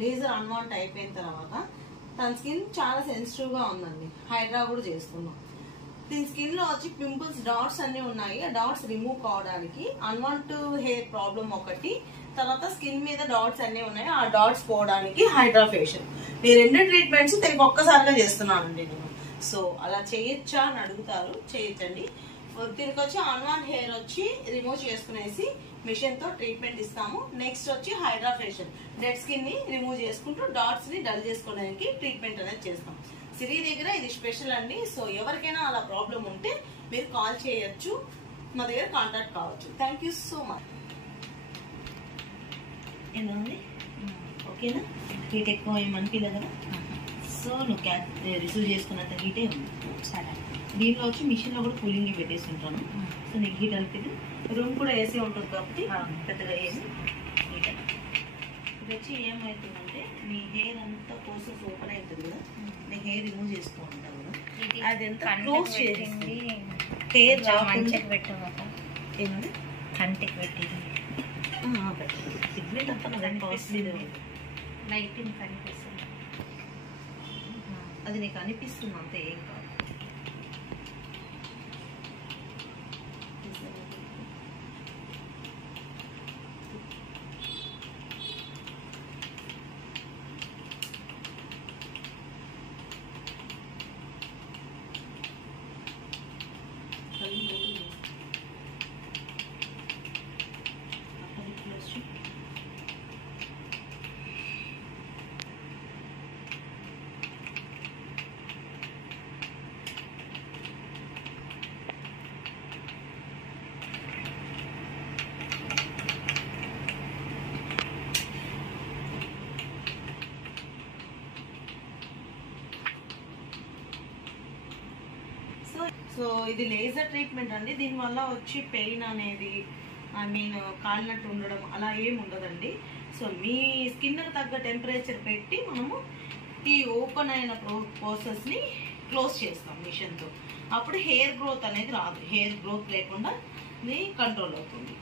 Laser అన్వాంట్ అయిపోయిన తర్వాత తన స్కిన్ చాలా సెన్సిటివ్ గా ఉందండి. హైడ్రా కూడా చేస్తున్నాం. దీని స్కిన్ లో వచ్చి పింపుల్స్ డాట్స్ అన్ని ఉన్నాయి. ఆ డాట్స్ రిమూవ్ కావడానికి అన్వాంట్ హెయిర్ ప్రాబ్లం ఒకటి, తర్వాత స్కిన్ మీద డాట్స్ అన్ని ఉన్నాయి. ఆ డాట్స్ పోవడానికి హైడ్రా ఫేషియల్. ఈ రెండు ట్రీట్మెంట్స్ దీనికి ఒక్కసారిగా చేస్తున్నానండి నేను. సో అలా చేయొచ్చా అని అడుగుతారు, చేయొచ్చండి. దీనికి వచ్చి అన్వాంట్ హెయిర్ వచ్చి రిమూవ్ చేసుకునేసి మిషన్ తో ట్రీట్మెంట్ ఇస్తాము. నెక్స్ట్ వచ్చి హైడ్రా ఫేషియల్, డెడ్ స్కిన్ ని రిమూవ్ చేసుకుంటూ డాట్స్ ని డల్ చేసుకోవడానికి ట్రీట్మెంట్ అనేది చేస్తాం. సిరి దగ్గర ఇది స్పెషల్ అండి. సో ఎవరికైనా అలా ప్రాబ్లం ఉంటే మీరు కాల్ చేయొచ్చు, మా దగ్గర కాంటాక్ట్ కావచ్చు. Thank you so much. ఏంటండి ఓకేనా? హీట్ ఎక్కువ ఏమనిపించదు కదా? సో నువ్వు రిసీవ్ చేసుకున్నంత హీటే ఉంది. సరే, దీనిలో వచ్చి మిషన్ లో కూడా కూలింగ్ పెట్టేసి ఉంటాను. సో నీకు హీట్ అనిపించదు. రూమ్ కూడా ఏసీ ఉంటుంది కాబట్టి పెద్దగా ఏసీ హీట్. ఇది వచ్చి ఏమవుతుందంటే నీ హెయిర్ అంతా ప్రాసెస్ ఓపెన్ అవుతుంది కదా, నీ హెయిర్ రిమూవ్ చేసుకో ఉంటావు కదా, అది ఎంత క్లోజ్ చేసింది హెయిర్ మంచిగా పెట్టాక ఏమంటే కంటికి పెట్టింది సిగ్నల్ అంతా కదండి కాస్ట్లీ లైటింగ్ కనిపిస్తుంది. అది నీకు అనిపిస్తుంది అంతే, ఏం కాదు. సో ఇది లేజర్ ట్రీట్మెంట్ అండి. దీనివల్ల వచ్చి పెయిన్ అనేది కాలినట్టు ఉండడం అలా ఏమి ఉండదండి. సో మీ స్కిన్ తగ్గ టెంపరేచర్ పెట్టి మనము ఈ ఓపెన్ అయిన ప్రాసెస్ని క్లోజ్ చేస్తాం మిషన్తో. అప్పుడు హెయిర్ గ్రోత్ అనేది రాదు, హెయిర్ గ్రోత్ లేకుండా కంట్రోల్ అవుతుంది.